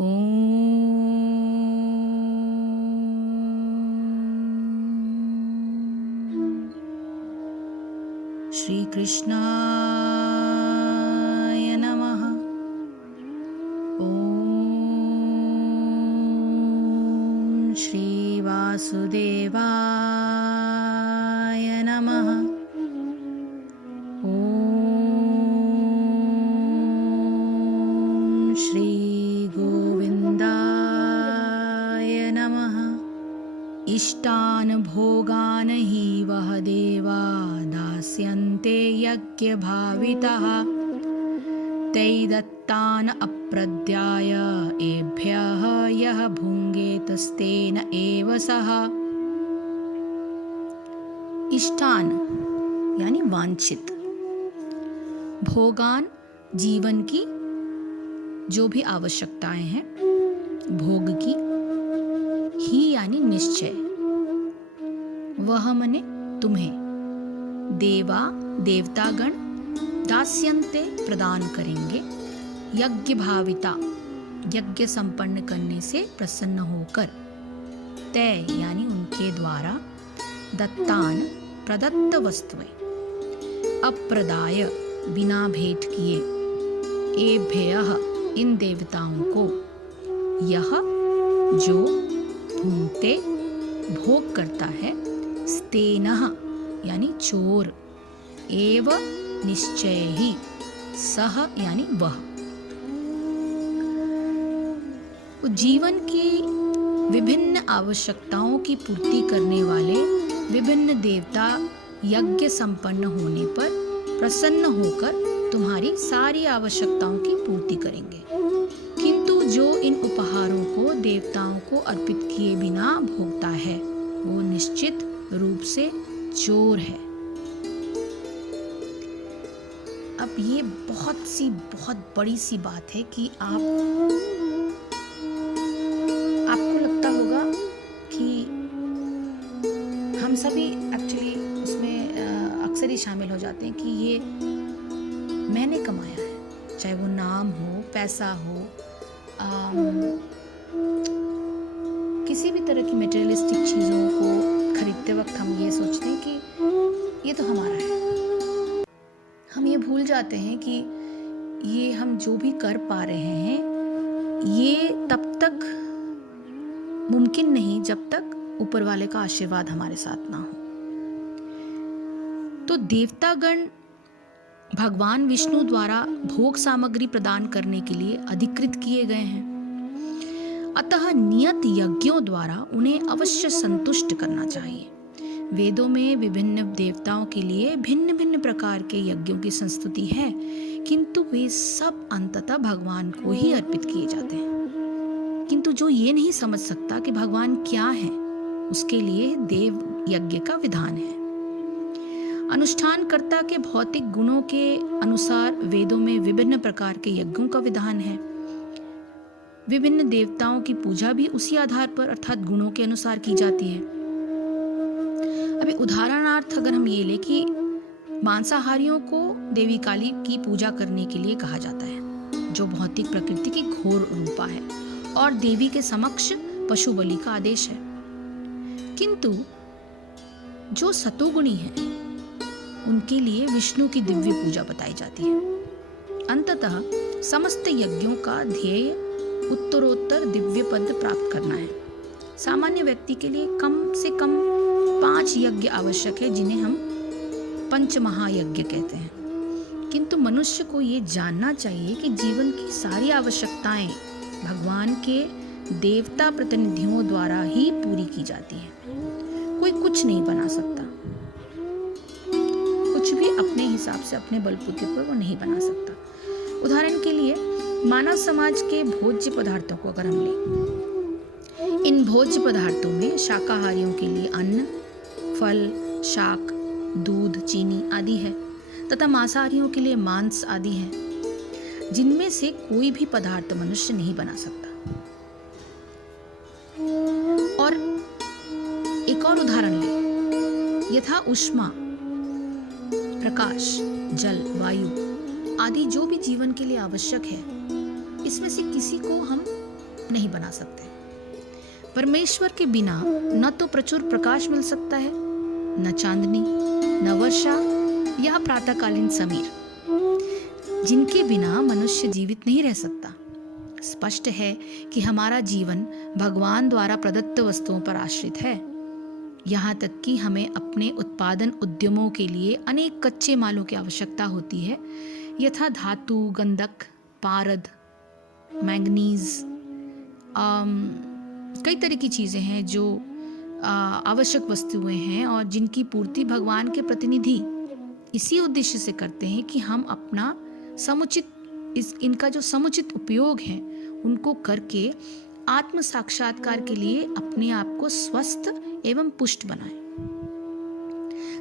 ओम श्री कृष्णाय नमः। ओम श्री वासुदेवाय नमः। ओम श्री गोविंदाय नमः। इष्टान् भोगान् हि वह देवा दास्यन्ते यज्ञभावितः तै दत्तान् अप्रद्याय एभ्यः यः भुङ्गेतस्तेन एव सः। इष्टान यानी वांछित, भोगान जीवन की जो भी आवश्यकताएं हैं भोग की, ही यानी निश्चय, वह मने तुम्हें, देवा देवतागण दास्यन्ते प्रदान करेंगे, यज्ञ भाविता यज्ञ संपन्न करने से प्रसन्न होकर, तय यानी उनके द्वारा, दत्तान प्रदत्त वस्तुएं, अप्रदाय बिना भेंट किए, एभ्यः इन देवताओं को, यह जो भुंक्ते भोग करता है, स्तेनः यानी चोर, एव निश्चय ही, सह यानी वह। जीवन की विभिन्न आवश्यकताओं की पूर्ति करने वाले विभिन्न देवता यज्ञ संपन्न होने पर प्रसन्न होकर तुम्हारी सारी आवश्यकताओं की पूर्ति करेंगे, किंतु जो इन उपहारों को देवताओं को अर्पित किए बिना भोगता है वो निश्चित रूप से चोर है। अब ये बहुत बड़ी सी बात है कि आपको लगता होगा कि हम सभी एक्चुअली उसमें अक्सर ही शामिल हो जाते हैं कि ये मैंने कमाया है, चाहे वो नाम हो, पैसा हो, किसी भी तरह की मटेरियलिस्टिक चीज़ों को खरीदते वक्त हम ये सोचते हैं कि ये तो हमारा है। हम ये भूल जाते हैं कि ये हम जो भी कर पा रहे हैं ये तब तक मुमकिन नहीं जब तक ऊपर वाले का आशीर्वाद हमारे साथ ना हो। तो देवतागण भगवान विष्णु द्वारा भोग सामग्री प्रदान करने के लिए अधिकृत किए गए हैं, अतः नियत यज्ञों द्वारा उन्हें अवश्य संतुष्ट करना चाहिए। वेदों में विभिन्न देवताओं के लिए भिन्न भिन्न प्रकार के यज्ञों की संस्तुति है, किंतु वे सब अंततः भगवान को ही अर्पित किए जाते हैं। किंतु जो ये नहीं समझ सकता कि भगवान क्या है, उसके लिए देव यज्ञ का विधान है। अनुष्ठानकर्ता के भौतिक गुणों के अनुसार वेदों में विभिन्न प्रकार के यज्ञों का विधान है। विभिन्न देवताओं की पूजा भी उसी आधार पर अर्थात गुणों के अनुसार की जाती है। अभी उदाहरणार्थ अगर हम ये ले कि मांसाहारियों को देवी काली की पूजा करने के लिए कहा जाता है, जो भौतिक प्रकृति की घोर रूपा है, और देवी के समक्ष पशु बलि का आदेश है। किंतु जो सतोगुणी है उनके लिए विष्णु की दिव्य पूजा बताई जाती है। अंततः समस्त यज्ञों का ध्येय उत्तरोत्तर दिव्य पद प्राप्त करना है। सामान्य व्यक्ति के लिए कम से कम 5 यज्ञ आवश्यक है, जिन्हें हम पंचमहायज्ञ कहते हैं। किंतु मनुष्य को ये जानना चाहिए कि जीवन की सारी आवश्यकताएं भगवान के देवता प्रतिनिधियों द्वारा ही पूरी की जाती है। कोई कुछ नहीं बना सकता, कुछ भी अपने हिसाब से अपने बलबूते पर वो नहीं बना सकता। उदाहरण के लिए मानव समाज के भोज्य पदार्थों को अगर हम लें, इन भोज्य पदार्थों में शाकाहारियों के लिए अन्न, फल, शाक, दूध, चीनी आदि है, तथा मांसाहारियों के लिए मांस आदि है, जिनमें से कोई भी पदार्थ मनुष्य नहीं बना सकता। और एक और उदाहरण ले, यथा उष्मा, प्रकाश, जल, वायु आदि जो भी जीवन के लिए आवश्यक है, इसमें से किसी को हम नहीं बना सकते। परमेश्वर के बिना न तो प्रचुर प्रकाश मिल सकता है, न चांदनी, न वर्षा या प्रातःकालीन समीर, जिनके बिना मनुष्य जीवित नहीं रह सकता। स्पष्ट है कि हमारा जीवन भगवान द्वारा प्रदत्त वस्तुओं पर आश्रित है। यहाँ तक कि हमें अपने उत्पादन उद्यमों के लिए अनेक कच्चे मालों की आवश्यकता होती है, यथा धातु, गंधक, पारद, मैंगनीज, कई तरह की चीज़ें हैं जो आवश्यक वस्तुएं हैं और जिनकी पूर्ति भगवान के प्रतिनिधि इसी उद्देश्य से करते हैं कि हम अपना इनका जो समुचित उपयोग है उनको करके आत्म साक्षात्कार के लिए अपने आप को स्वस्थ एवं पुष्ट बनाएं,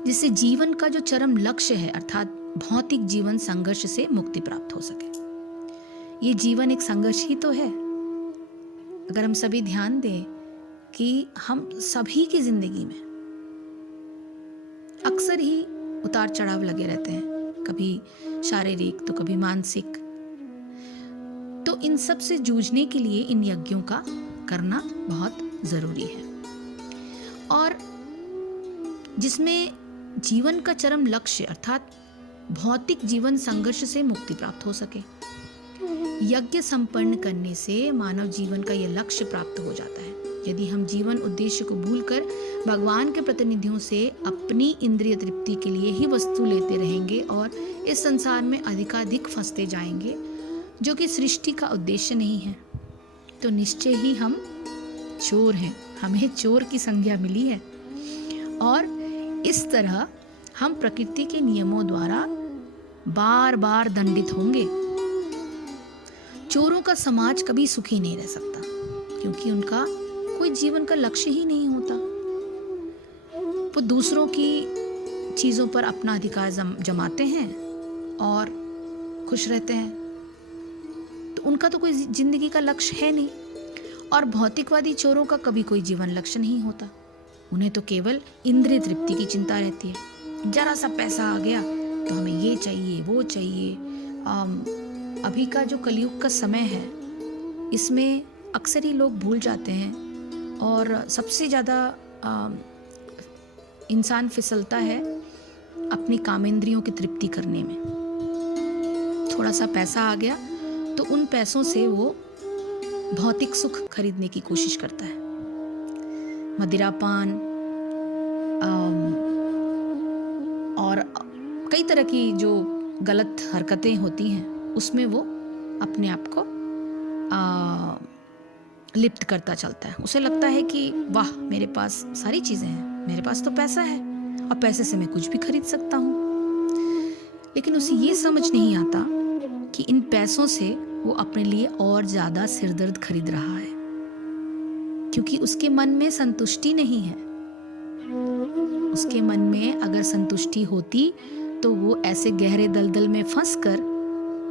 जिससे जीवन का जो चरम लक्ष्य है अर्थात भौतिक जीवन संघर्ष से मुक्ति प्राप्त हो सके। ये जीवन एक संघर्ष ही तो है। अगर हम सभी ध्यान दें कि हम सभी की जिंदगी में अक्सर ही उतार चढ़ाव लगे रहते हैं, कभी शारीरिक तो कभी मानसिक। तो इन सब से जूझने के लिए इन यज्ञों का करना बहुत जरूरी है, और जिसमें जीवन का चरम लक्ष्य अर्थात भौतिक जीवन संघर्ष से मुक्ति प्राप्त हो सके। यज्ञ संपन्न करने से मानव जीवन का यह लक्ष्य प्राप्त हो जाता है। यदि हम जीवन उद्देश्य को भूलकर भगवान के प्रतिनिधियों से अपनी इंद्रिय तृप्ति के लिए ही वस्तु लेते रहेंगे और इस संसार में अधिकाधिक फंसते जाएंगे, जो कि सृष्टि का उद्देश्य नहीं है, तो निश्चय ही हम चोर हैं। हमें चोर की संज्ञा मिली है और इस तरह हम प्रकृति के नियमों द्वारा बार बार दंडित होंगे। चोरों का समाज कभी सुखी नहीं रह सकता, क्योंकि उनका कोई जीवन का लक्ष्य ही नहीं होता। वो दूसरों की चीजों पर अपना अधिकार जमाते हैं और खुश रहते हैं, तो उनका तो कोई जिंदगी का लक्ष्य है नहीं। और भौतिकवादी चोरों का कभी कोई जीवन लक्ष्य नहीं होता। उन्हें तो केवल इंद्रिय तृप्ति की चिंता रहती है। जरा सा पैसा आ गया तो हमें ये चाहिए वो चाहिए। अभी का जो कलयुग का समय है, इसमें अक्सर ही लोग भूल जाते हैं और सबसे ज़्यादा इंसान फिसलता है अपनी कामेंद्रियों की तृप्ति करने में। थोड़ा सा पैसा आ गया तो उन पैसों से वो भौतिक सुख खरीदने की कोशिश करता है। मदिरापान और कई तरह की जो गलत हरकतें होती हैं, उसमें वो अपने आप को लिप्त करता चलता है। उसे लगता है कि वाह, मेरे पास सारी चीज़ें हैं, मेरे पास तो पैसा है और पैसे से मैं कुछ भी खरीद सकता हूँ। लेकिन उसे ये समझ नहीं आता कि इन पैसों से वो अपने लिए और ज़्यादा सिरदर्द खरीद रहा है, क्योंकि उसके मन में संतुष्टि नहीं है। उसके मन में अगर संतुष्टि होती तो वो ऐसे गहरे दलदल में फंसकर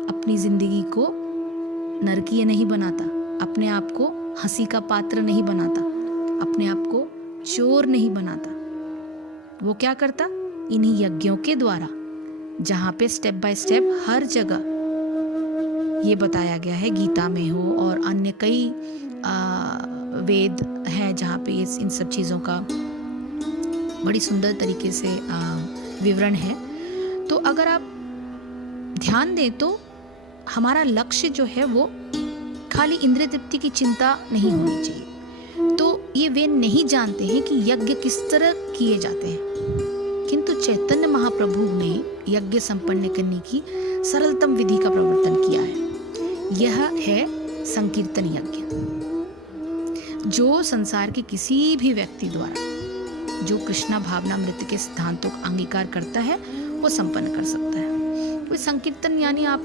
अपनी जिंदगी को नरकीय नहीं बनाता, अपने आप को हंसी का पात्र नहीं बनाता, अपने आप को चोर नहीं बनाता। वो क्या करता? इन्हीं यज्ञों के द्वारा, जहाँ पे स्टेप बाय स्टेप हर जगह ये बताया गया है, गीता में हो और अन्य कई वेद हैं जहाँ पे इन सब चीज़ों का बड़ी सुंदर तरीके से विवरण है। तो अगर आप ध्यान दें तो हमारा लक्ष्य जो है वो खाली इंद्रिय तृप्ति की चिंता नहीं होनी चाहिए। तो ये वे नहीं जानते हैं कि यज्ञ किस तरह किए जाते हैं, किंतु चैतन्य महाप्रभु ने यज्ञ संपन्न करने की सरलतम विधि का प्रवर्तन किया है। यह है संकीर्तन यज्ञ, जो संसार के किसी भी व्यक्ति द्वारा जो कृष्णा भावनामृत के सिद्धांतों का अंगीकार करता है वो संपन्न कर सकता है। कोई संकीर्तन यानी आप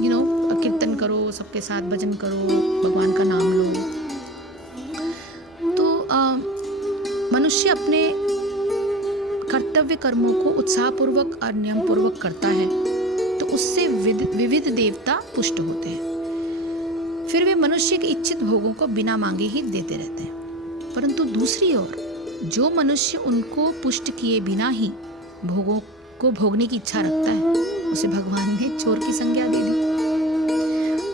कीर्तन करो, सबके साथ भजन करो, भगवान का नाम लो। तो मनुष्य अपने कर्तव्य कर्मों को उत्साहपूर्वक और नियम पूर्वक करता है तो उससे विविध देवता पुष्ट होते हैं। फिर वे मनुष्य के इच्छित भोगों को बिना मांगे ही देते रहते हैं। परंतु दूसरी ओर जो मनुष्य उनको पुष्ट किए बिना ही भोगों को भोगने की इच्छा रखता है, उसे भगवान ने चोर की संज्ञा दे दी।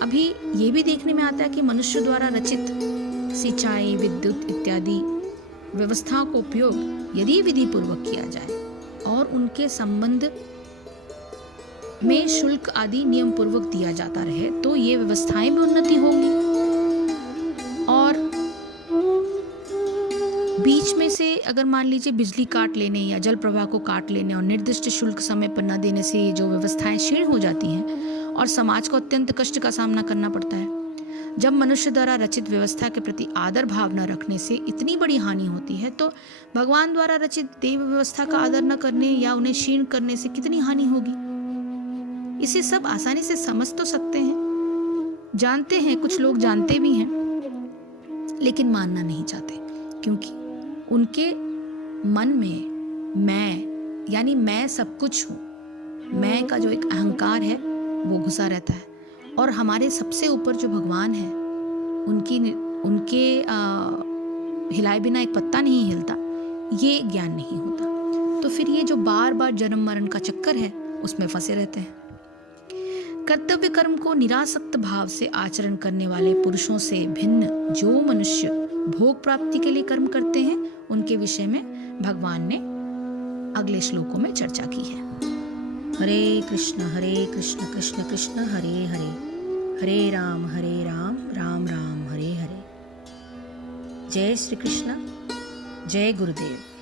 अभी ये भी देखने में आता है कि मनुष्य द्वारा रचित सिंचाई, विद्युत इत्यादि व्यवस्थाओं का उपयोग यदि विधि पूर्वक किया जाए और उनके संबंध में शुल्क आदि नियम पूर्वक दिया जाता रहे तो ये व्यवस्थाएं में उन्नति होगी। और बीच में से अगर मान लीजिए बिजली काट लेने या जल प्रवाह को काट लेने और निर्दिष्ट शुल्क समय पर न देने से ये जो व्यवस्थाएं क्षीण हो जाती हैं और समाज को अत्यंत कष्ट का सामना करना पड़ता है। जब मनुष्य द्वारा रचित व्यवस्था के प्रति आदर भाव न रखने से इतनी बड़ी हानि होती है तो भगवान द्वारा रचित देव व्यवस्था का आदर न करने या उन्हें क्षीण करने से कितनी हानि होगी। इसे सब आसानी से समझ तो सकते हैं, जानते हैं, कुछ लोग जानते भी हैं लेकिन मानना नहीं चाहते, क्योंकि उनके मन में मैं यानी मैं सब कुछ हूँ, मैं का जो एक अहंकार है वो घुसा रहता है और हमारे सबसे ऊपर जो भगवान है उनके हिलाए बिना एक पत्ता नहीं हिलता, ये ज्ञान नहीं होता। तो फिर ये जो बार बार जन्म मरण का चक्कर है उसमें फंसे रहते हैं। कर्तव्य कर्म को निरासक्त भाव से आचरण करने वाले पुरुषों से भिन्न जो मनुष्य भोग प्राप्ति के लिए कर्म करते हैं उनके विषय में भगवान ने अगले श्लोकों में चर्चा की है। हरे कृष्ण कृष्ण कृष्ण हरे हरे, हरे राम राम राम हरे हरे। जय श्री कृष्ण, जय गुरुदेव।